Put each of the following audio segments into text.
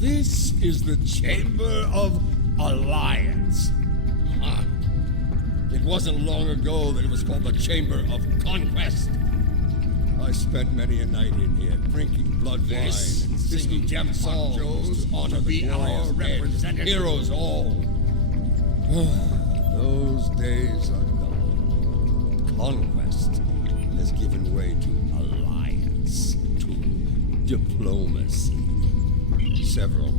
this is the Chamber of Alliance. Huh. It wasn't long ago that it was called the Chamber of Conquest. I spent many a night in here, drinking blood wine and singing gem songs to honor the our representative heroes all. Those days are gone. Conquest has given way to alliance, to diplomacy. Several.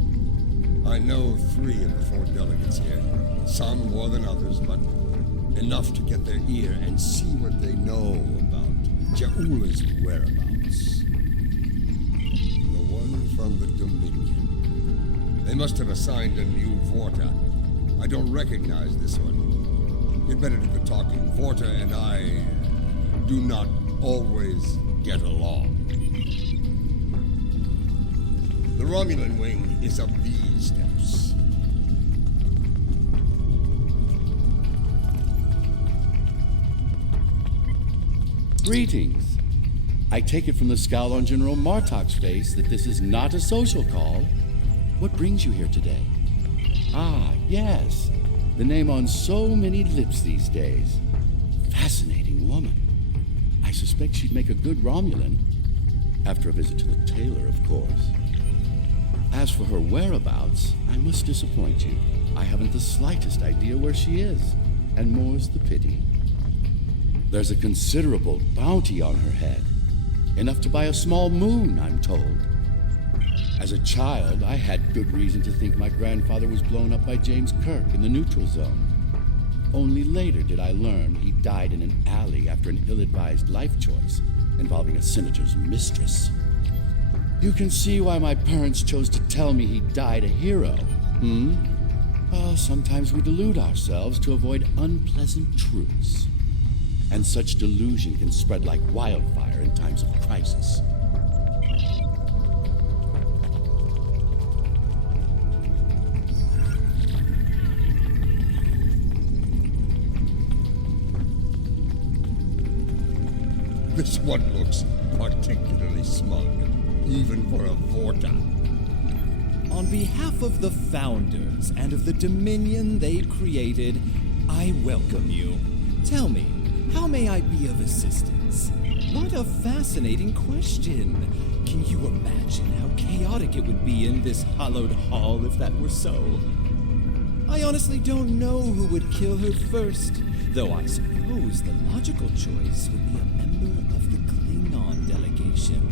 I know 3 of the 4 delegates here. Some more than others, but enough to get their ear and see what they know about Ja'ula's whereabouts. The one from the Dominion. They must have assigned a new Vorta. I don't recognize this one. You'd better do the talking. Vorta and I do not always get along. The Romulan wing is up these steps. Greetings. I take it from the scowl on General Martok's face that this is not a social call. What brings you here today? Ah, yes. The name on so many lips these days. Fascinating woman. I suspect she'd make a good Romulan. After a visit to the tailor, of course. As for her whereabouts, I must disappoint you. I haven't the slightest idea where she is. And more's the pity. There's a considerable bounty on her head. Enough to buy a small moon, I'm told. As a child, I had good reason to think my grandfather was blown up by James Kirk in the neutral zone. Only later did I learn he died in an alley after an ill-advised life choice involving a senator's mistress. You can see why my parents chose to tell me he died a hero, Well, sometimes we delude ourselves to avoid unpleasant truths. And such delusion can spread like wildfire in times of crisis. This one looks particularly smug, even for a Vorta. On behalf of the Founders and of the Dominion they created, I welcome you. Tell me, how may I be of assistance? What a fascinating question. Can you imagine how chaotic it would be in this hallowed hall if that were so? I honestly don't know who would kill her first, though I suppose the logical choice would be a member of the Klingon delegation.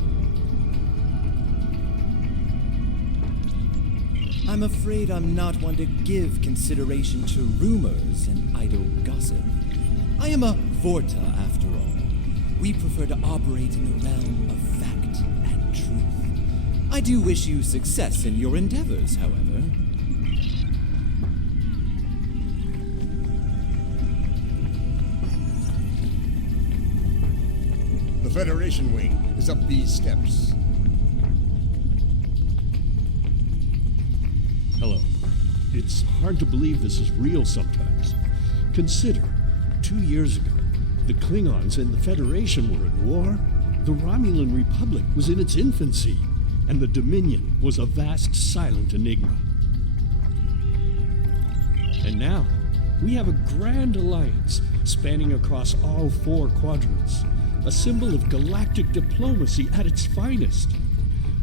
I'm afraid I'm not one to give consideration to rumors and idle gossip. I am a Vorta, after all. We prefer to operate in the realm of fact and truth. I do wish you success in your endeavors, however. The Federation wing is up these steps. Hello. It's hard to believe this is real sometimes. Consider, 2 years ago, the Klingons and the Federation were at war. The Romulan Republic was in its infancy, and the Dominion was a vast silent enigma. And now, we have a grand alliance spanning across all 4 quadrants, a symbol of galactic diplomacy at its finest.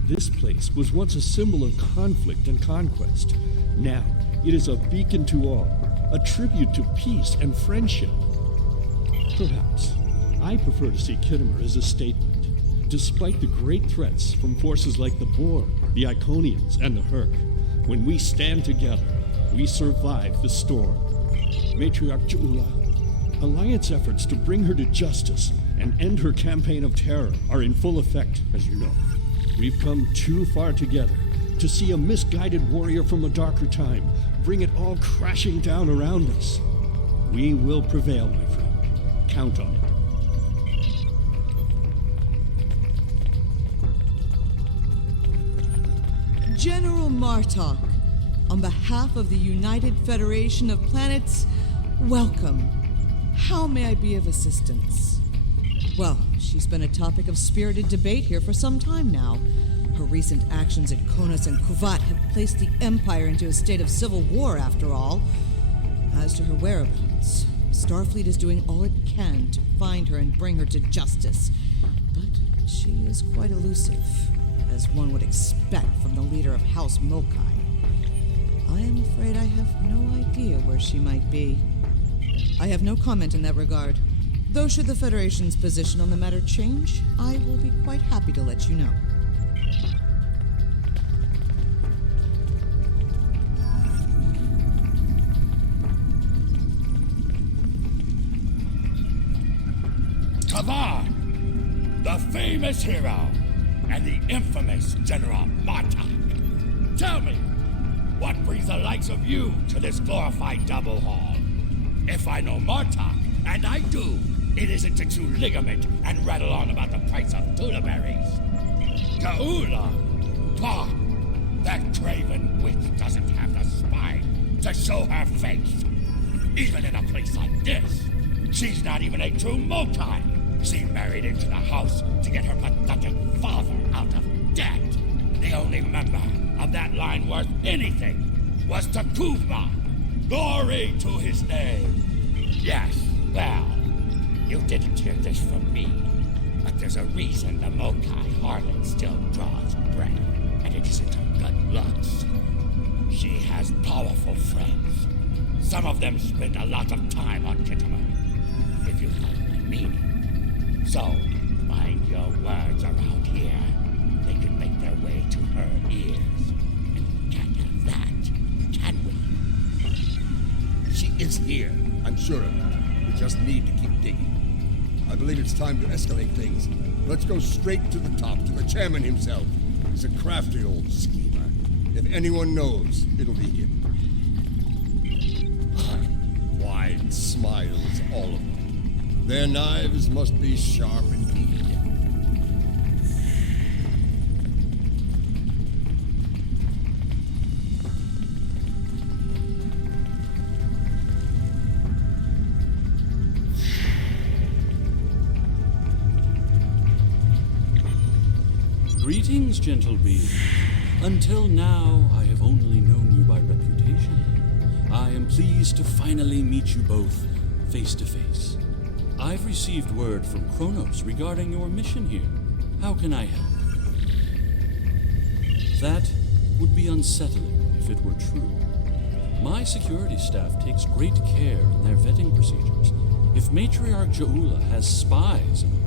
This place was once a symbol of conflict and conquest. Now, it is a beacon to all, a tribute to peace and friendship. Perhaps, I prefer to see Khitomer as a statement. Despite the great threats from forces like the Borg, the Iconians, and the Herc, when we stand together, we survive the storm. Matriarch Ja'ula, Alliance efforts to bring her to justice and end her campaign of terror are in full effect, as you know. We've come too far together to see a misguided warrior from a darker time bring it all crashing down around us. We will prevail, my friend. Count on it. General Martok, on behalf of the United Federation of Planets, welcome. How may I be of assistance? Well, she's been a topic of spirited debate here for some time now. Her recent actions at Konos and Kuvat have placed the Empire into a state of civil war, after all. As to her whereabouts, Starfleet is doing all it can to find her and bring her to justice. But she is quite elusive, as one would expect from the leader of House Mokai. I am afraid I have no idea where she might be. I have no comment in that regard. Though should the Federation's position on the matter change, I will be quite happy to let you know. Kavar, the famous hero, and the infamous General Martok. Tell me, what brings the likes of you to this glorified double hall? If I know Martok, and I do, it isn't to chew ligament and rattle on about the price of tuna berries. Gaula! Pah! That craven witch doesn't have the spine to show her face. Even in a place like this, she's not even a true Mokai. She married into the house to get her pathetic father out of debt. The only member of that line worth anything was Takuvma. Glory to his name. Yes, well, you didn't hear this from me, but there's a reason the Mokai harlot still draws breath, and it isn't her good looks. She has powerful friends. Some of them spend a lot of time on Khitomer, if you follow my meaning. So, mind your words around here. They could make their way to her ears. And we can't have that, can we? She is here, I'm sure of it. We just need to keep digging. I believe it's time to escalate things. Let's go straight to the top, to the chairman himself. He's a crafty old schemer. If anyone knows, it'll be him. Wide smiles, all of them. Their knives must be sharp indeed. Greetings, gentle being. Until now, I have only known you by reputation. I am pleased to finally meet you both face to face. I've received word from Kronos regarding your mission here. How can I help? That would be unsettling if it were true. My security staff takes great care in their vetting procedures. If Matriarch Jaula has spies in